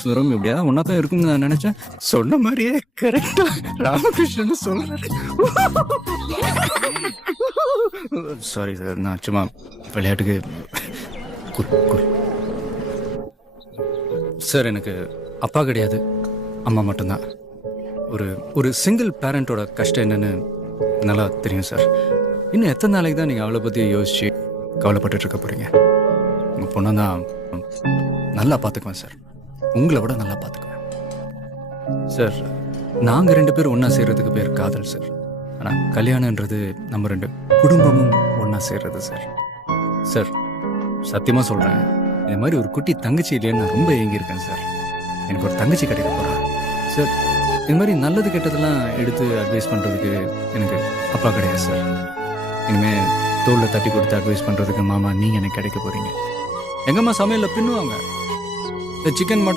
சுந்தரம் எப்படியா ஒன்னா தான் இருக்கும்னு நான் நினைச்சேன். சொன்ன மாதிரியே கரெக்டா ராமகிருஷ்ணன் சொல்றாரு. சாரி சார், நான் சும்மா விளையாட்டுக்கு. சார், எனக்கு அப்பா கிடையாது, அம்மா மட்டும்தான். ஒரு சிங்கிள் பேரண்டோட கஷ்டம் என்னன்னு நல்லா தெரியும் சார். இன்னும் எத்தனை நாளைக்கு தான் நீங்கள் அவளை பற்றி யோசிச்சு கவலைப்பட்டு இருக்க போறீங்க? உங்கள் பொண்ணை தான் நல்லா பார்த்துக்குவேன் சார், உங்களை விட நல்லா பார்த்துக்குவேன் சார். நாங்கள் 2 பேரும் ஒன்றா சேர்றதுக்கு பேர் காதல் சார். ஆனால் கல்யாணன்றது நம்ம 2 குடும்பமும் ஒன்றா சேர்றது சார். சார், சத்தியமாக சொல்கிறேன், இந்த மாதிரி ஒரு குட்டி தங்கச்சி இல்லைன்னு நான் ரொம்ப ஏங்கியிருக்கேன் சார். எனக்கு ஒரு தங்கச்சி கிடைக்க போகிறா சார். இந்த மாதிரி நல்லது கெட்டதெல்லாம் எடுத்து அட்வைஸ் பண்ணுறதுக்கு எனக்கு அப்பா கிடையாது சார். இனிமேல் தோளில் தட்டி கொடுத்து அட்வைஸ் பண்ணுறதுக்கு மாமா நீங்கள் எனக்கு கிடைக்க போகிறீங்க. எங்கம்மா சமையலில் பின்னுவாங்க, இந்த சிக்கன் மட்டும்